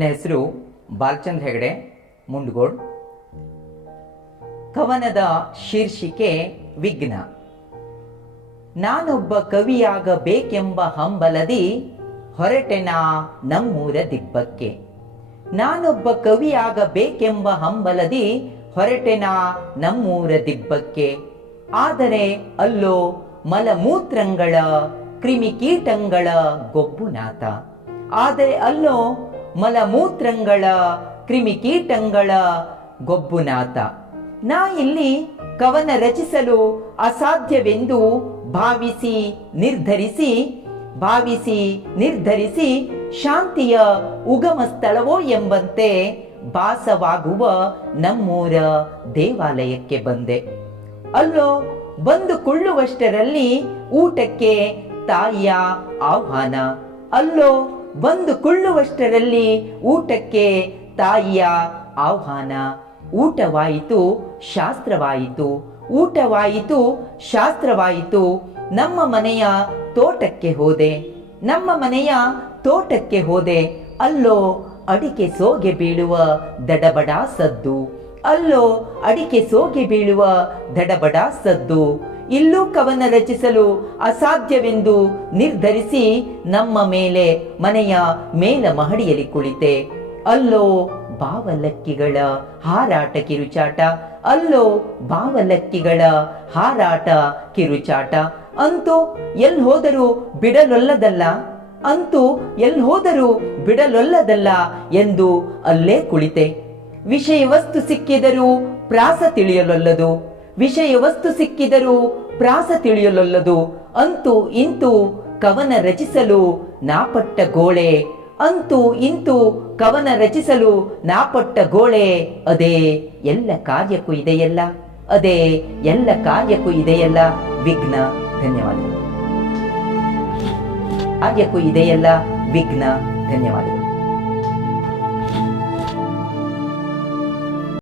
ನನ್ನ ಹೆಸರು ಬಾಲಚಂದ್ರ ಹೆಗಡೆ ಮುಂಡಗೋಡ್. ಕವನದ ಶೀರ್ಷಿಕೆ ವಿಘ್ನ. ನಾನೊಬ್ಬ ಕವಿಯಾಗಬೇಕೆಂಬ ಹಂಬಲದಿ ಹೊರಟೆನಾ ನಮ್ಮೂರ ದಿಬ್ಬಕ್ಕೆ. ನಾನೊಬ್ಬ ಕವಿಯಾಗಬೇಕೆಂಬ ಹಂಬಲದಿ ಹೊರಟೆನಾ ನಮ್ಮೂರ ದಿಬ್ಬಕ್ಕೆ. ಆದರೆ ಅಲ್ಲೋ ಮಲಮೂತ್ರಂಗಳ ಕ್ರಿಮಿಕೀಟಂಗಳ ಗೊಬ್ಬುನಾಥ. ಆದರೆ ಅಲ್ಲೋ ಮಲಮೂತ್ರಂಗಳ ಕ್ರಿಮಿಕೀಟಂಗಳ ಗೊಬ್ಬುನಾಥ. ನಾ ಇಲ್ಲಿ ಕವನ ರಚಿಸಲು ಅಸಾಧ್ಯವೆಂದು ನಿರ್ಧರಿಸಿ ಶಾಂತಿಯ ಉಗಮ ಸ್ಥಳವೋ ಎಂಬಂತೆ ಭಾಸವಾಗುವ ನಮ್ಮೂರ ದೇವಾಲಯಕ್ಕೆ ಬಂದೆ. ಅಲ್ಲೋ ಬಂದು ಕೊಳ್ಳುವಷ್ಟರಲ್ಲಿ ಊಟಕ್ಕೆ ತಾಯಿಯ ಆಹ್ವಾನ. ಅಲ್ಲೋ ಬಂದು ಕೊಳ್ಳುವಷ್ಟರಲ್ಲಿ ಊಟಕ್ಕೆ ತಾಯಿಯ ಆಹ್ವಾನ. ಊಟವಾಯಿತು ಶಾಸ್ತ್ರವಾಯಿತು, ಊಟವಾಯಿತು ಶಾಸ್ತ್ರವಾಯಿತು. ನಮ್ಮ ಮನೆಯ ತೋಟಕ್ಕೆ ಹೋದೆ. ಅಲ್ಲೋ ಅಡಿಕೆ ಸೋಗೆ ಬೀಳುವ ದಡಬಡ ಸದ್ದು. ಅಲ್ಲೋ ಅಡಿಕೆ ಸೋಗೆ ಬೀಳುವ ದಡಬಡ ಸದ್ದು. ಇಲ್ಲೂ ಕವನ ರಚಿಸಲು ಅಸಾಧ್ಯವೆಂದು ನಿರ್ಧರಿಸಿ ನಮ್ಮ ಮೇಲೆ ಮನೆಯ ಮೇಲ ಮಹಡಿಯಲ್ಲಿ ಕುಳಿತೆ. ಅಲ್ಲೋ ಬಾವಲಕ್ಕಿಗಳ ಹಾರಾಟ ಕಿರುಚಾಟ. ಅಲ್ಲೋ ಬಾವಲಕ್ಕಿಗಳ ಹಾರಾಟ ಕಿರುಚಾಟ. ಅಂತೂ ಎಲ್ಲಿ ಹೋದರೂ ಬಿಡಲೊಲ್ಲದಲ್ಲ ಎಂದು ಅಲ್ಲೇ ಕುಳಿತೆ. ವಿಷಯ ವಸ್ತು ಸಿಕ್ಕಿದರೂ ಪ್ರಾಸ ತಿಳಿಯಲೊಲ್ಲದು. ಅಂತೂ ಇಂತೂ ಕವನ ರಚಿಸಲು ನಾಪಟ್ಟ ಗೋಳೆ. ಅದೇ ಎಲ್ಲ ಕಾರ್ಯಕ್ಕೂ ಇದೆಯಲ್ಲ ವಿಘ್ನ. ಧನ್ಯವಾದಗಳು.